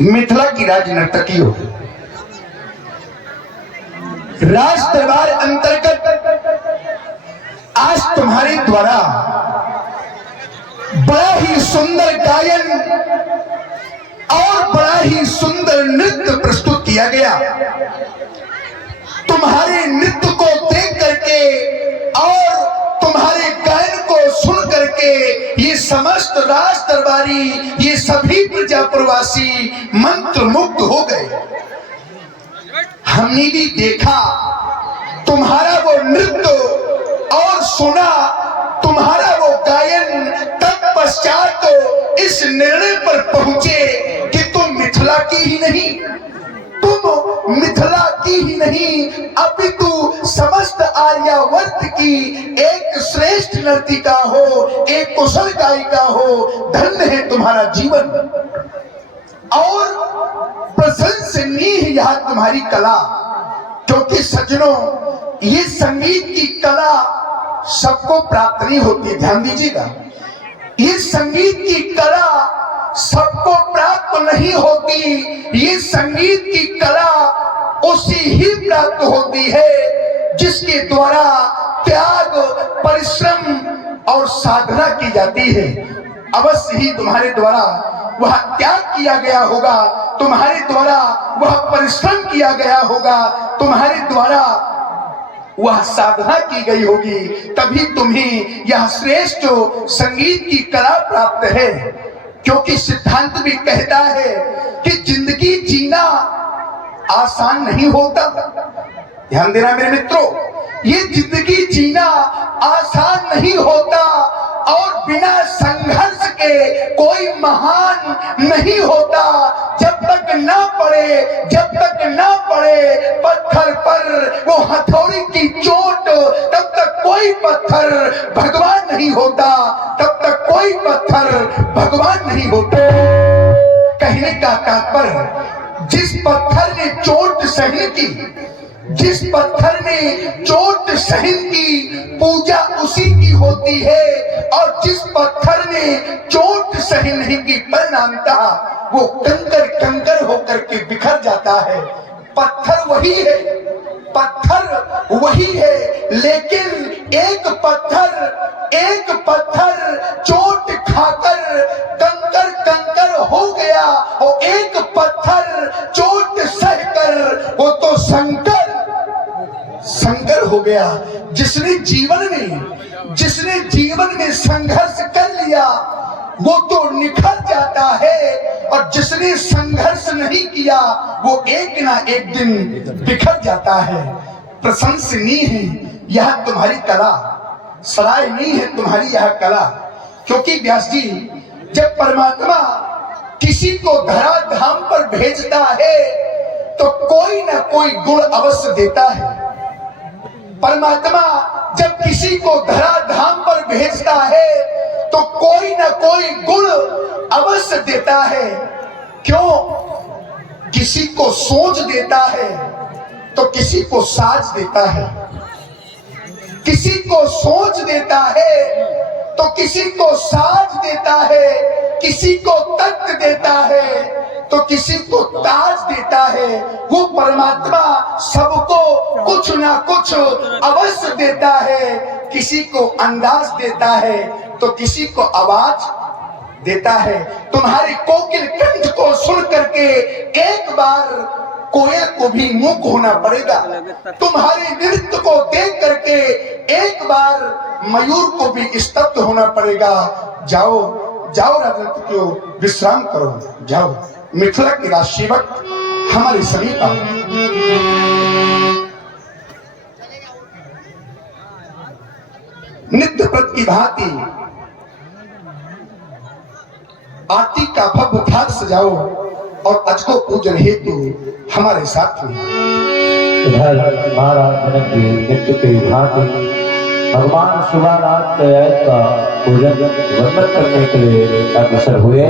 मिथिला की राज नर्तकी हो। राज दरबार अंतर्गत आज तुम्हारे द्वारा बड़ा ही सुंदर गायन और बड़ा ही सुंदर नृत्य प्रस्तुत किया गया। तुम्हारे नृत्य को देख करके और तुम्हारे गायन को सुन करके ये समस्त राज दरबारी, ये सभी प्रजापुरवासी मंत्रमुग्ध हो गए। हमने भी देखा तुम्हारा वो नृत्य और सुना तुम्हारा वो गायन, तत्पश्चात तो इस निर्णय पर पहुंचे कि तुम मिथिला की ही नहीं, तुम मिथिला की ही नहीं अपितु समस्त आर्यावर्त की एक श्रेष्ठ नर्तिका हो, एक कुशल गायिका हो। धन्य है तुम्हारा जीवन और प्रशंसनीय यह तुम्हारी कला। क्योंकि सज्जनों, ये संगीत की कला सबको प्राप्त नहीं होती। ध्यान दीजिएगा, ये संगीत की कला सबको प्राप्त नहीं होती। ये संगीत की कला उसी ही प्राप्त होती है जिसके द्वारा त्याग, परिश्रम और साधना की जाती है। अवश्य ही तुम्हारे द्वारा वह त्याग किया गया होगा, तुम्हारे द्वारा वह परिश्रम किया गया होगा, तुम्हारे द्वारा वह साधना की गई होगी, तभी तुम्हें यह श्रेष्ठ संगीत की कला प्राप्त है। क्योंकि सिद्धांत भी कहता है कि जिंदगी जीना आसान नहीं होता। ध्यान देना मेरे मित्रों, ये जिंदगी जीना आसान नहीं होता और बिना संघर्ष के कोई महान नहीं होता। जब तक ना पड़े पत्थर पर वो हथौड़ी की चोट, तब तक कोई पत्थर भगवान नहीं होता, तब तक कोई पत्थर भगवान नहीं होता। कहने का तात्पर्य, जिस पत्थर ने चोट सहन की, जिस पत्थर ने चोट सहन की, पूजा उसी की होती है। और जिस पत्थर ने चोट सहन नहीं की, परिणामतः वो कंकर कंकर होकर के बिखर जाता है। पत्थर वही है, पत्थर वही है, लेकिन एक पत्थर चोट खाकर कंकर कंकर हो गया और एक पत्थर चोट सहकर वो तो शंकर हो गया। जिसने जीवन में संघर्ष कर लिया वो तो निखर जाता है, और जिसने संघर्ष नहीं किया वो एक ना एक दिन बिखर जाता है। प्रशंसनीय है यह तुम्हारी कला, सराहनीय है तुम्हारी यह कला। क्योंकि व्यास जी, जब परमात्मा किसी को धरा धाम पर भेजता है तो कोई ना कोई गुण अवश्य देता है। परमात्मा जब किसी को धरा धाम पर भेजता है तो कोई ना कोई गुण अवश्य देता है। क्यों? किसी को सोच देता है तो किसी को साज देता है, किसी को सोच देता है तो किसी को साज देता है, किसी को तख्त देता है तो किसी को ताज देता है। वो परमात्मा सबको कुछ ना कुछ अवश्य देता है। किसी को अंदाज देता है तो किसी को आवाज देता है। तुम्हारी कोकिल कंठ को सुन करके एक बार कोयल को भी मूक होना पड़ेगा। तुम्हारे नृत्य को देख करके एक बार मयूर को भी स्तब्ध होना पड़ेगा। जाओ जाओ राजन, क्यों विश्राम करो, जाओ। मिथिला की राजसेवक हमारे समीप आओ। नित्य व्रत की भांति आरती का भव्य भाग सजाओ और अजको पूजन हेतु हमारे साथ में। महाराज जनक की नित्य की भांति भगवान शिवानाथ का पूजन वंदन करने के लिए अग्रसर हुए।